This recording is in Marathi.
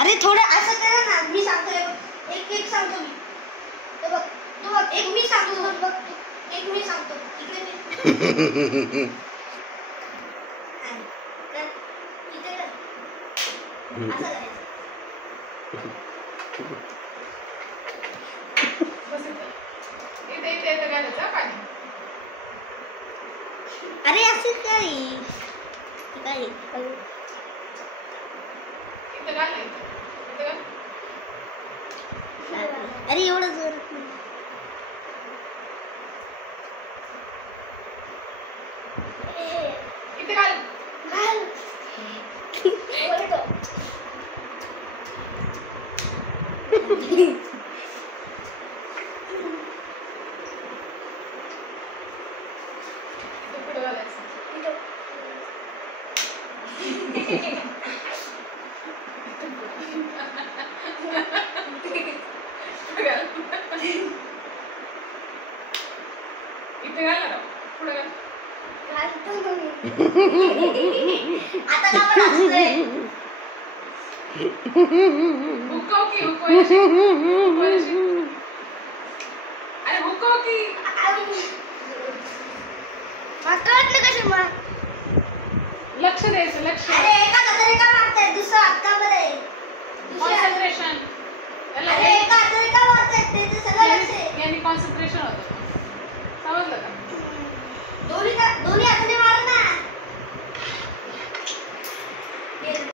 अरे थोडं असं करा ना, मी सांगतो एक एक सांगतो मी. हे बघ तू बघ, एक मी सांगतो बघ, एक मी सांगतो इकडे इथे कर असं करायचं. इथे घालायचं पाणी. अरे असं काय काय इथे घालायचं. अरे एवढं जोरात नाही. इथे घाल. घाल. पुढे घालायचं. इथे घाल ना. पुढे घाल. आता का पण हसतोय? हुकव की हुकव. अरे हुकव की. लक्ष द्यायचं लक्ष. अरे एका हाताने का मारताय, दुसऱ्या हातामध्ये कॉन्सन्ट्रेशन. अरे एका हाताने का मारताय, ते सगळं लक्ष आहे. यांनी कॉन्सन्ट्रेशन होतं.